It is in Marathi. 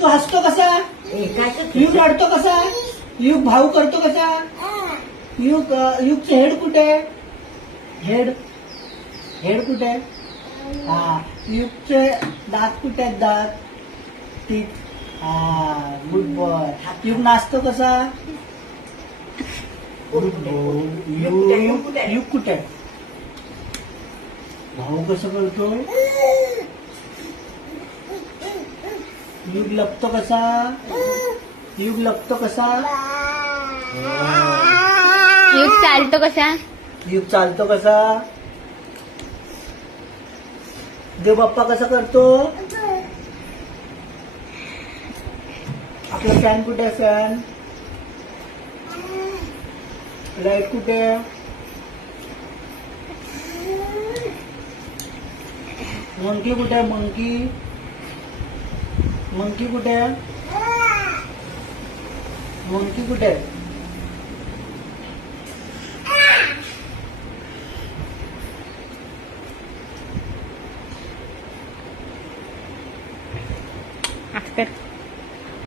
तू हसतो कसा? युग रडतो कसा? युग भाऊ करतो कसा? युगचे हेड कुठे? हेड कुठे? हा. युगचे दात कुठे आहेत? दात टीथ. हा, गुड बॉय. युग नाचतो कसा? युग कुठे? भाऊ कसं करतो? युग लपतो कसा? युग लपतो कसा? युग चालतो कसा? युग चालतो कसा? देव बाप्पा कसा करतो? आपला फॅन कुठे आहे? फॅन. लाईट कुठे? मंकी कुठे? मंकी कुठे? मंकी कुठे? आफ्टर